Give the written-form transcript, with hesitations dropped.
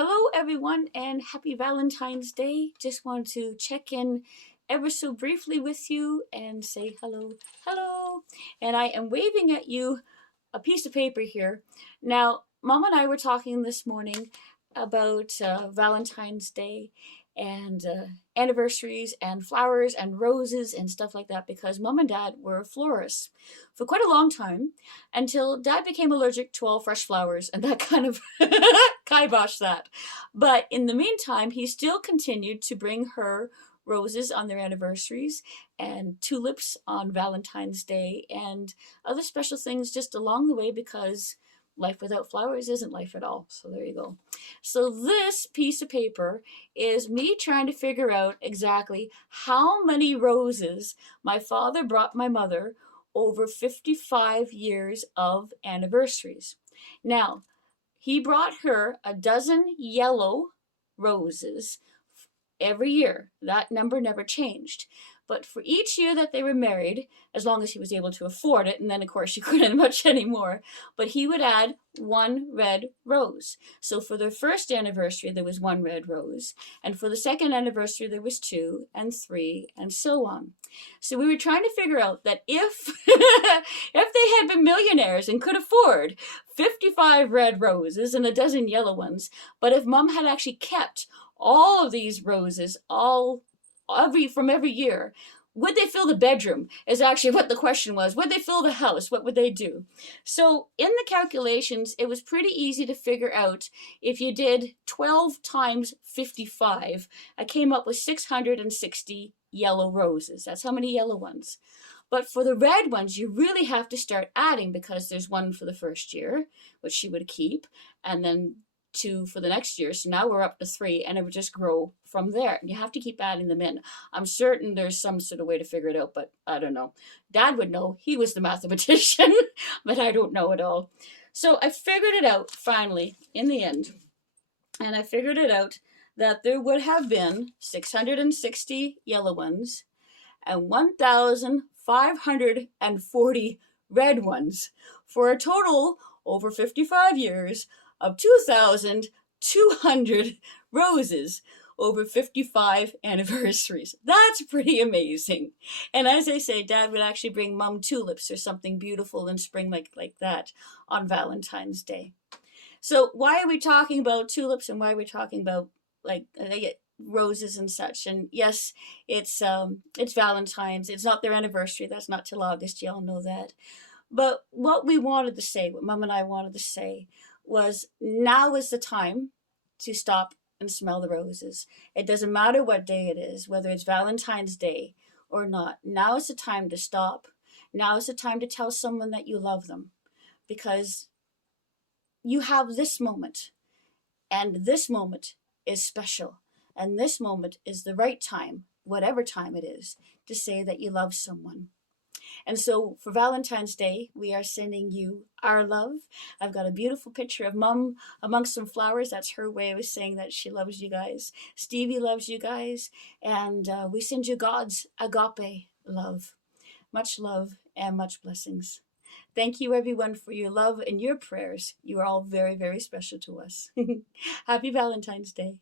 Hello, everyone, and happy Valentine's Day. Just want to check in ever so briefly with you and say hello, hello. And I am waving at you a piece of paper here. Now, Mom and I were talking this morning about Valentine's Day and anniversaries and flowers and roses and stuff like that because Mom and Dad were florists for quite a long time until Dad became allergic to all fresh flowers and that kind of kiboshed that. But in the meantime, he still continued to bring her roses on their anniversaries and tulips on Valentine's Day and other special things just along the way because life without flowers isn't life at all. So there you go. So this piece of paper is me trying to figure out exactly how many roses my father brought my mother over 55 years of anniversaries. Now, he brought her a dozen yellow roses every year. That number never changed. But for each year that they were married, as long as he was able to afford it, and then of course he couldn't much anymore, but he would add one red rose. So for their first anniversary, there was one red rose. And for the second anniversary, there was two and three and so on. So we were trying to figure out that if, if they had been millionaires and could afford 55 red roses and a dozen yellow ones, but if Mom had actually kept all of these roses, from every year, would they fill the bedroom is actually what the question was. Would they fill the house? What would they do? So in the calculations, it was pretty easy to figure out if you did 12 times 55, I came up with 660 yellow roses. That's how many yellow ones. But for the red ones, you really have to start adding because there's one for the first year, which she would keep, and then two for the next year. So now we're up to three, and it would just grow from there. You have to keep adding them in. I'm certain there's some sort of way to figure it out, but I don't know. Dad would know. He was the mathematician, but I don't know it all. So I figured it out finally in the end. And I figured it out that there would have been 660 yellow ones and 1,540 red ones for a total over 55 years of 2,200 roses over 55 anniversaries. That's pretty amazing. And as I say, Dad would actually bring Mom tulips or something beautiful in spring like that on Valentine's Day. So why are we talking about tulips and why are we talking about roses and such? And yes, it's Valentine's. It's not their anniversary. That's not till August. Y'all know that. But what we wanted to say, what Mom and I wanted to say, was now is the time to stop and smell the roses. It doesn't matter what day it is, whether it's Valentine's Day or not. Now is the time to stop. Now is the time to tell someone that you love them because you have this moment, and this moment is special, and this moment is the right time, whatever time it is, to say that you love someone. And so for Valentine's Day, we are sending you our love. I've got a beautiful picture of Mom amongst some flowers. That's her way of saying that she loves you guys. Stevie loves you guys. And we send you God's agape love. Much love and much blessings. Thank you, everyone, for your love and your prayers. You are all very, very special to us. Happy Valentine's Day.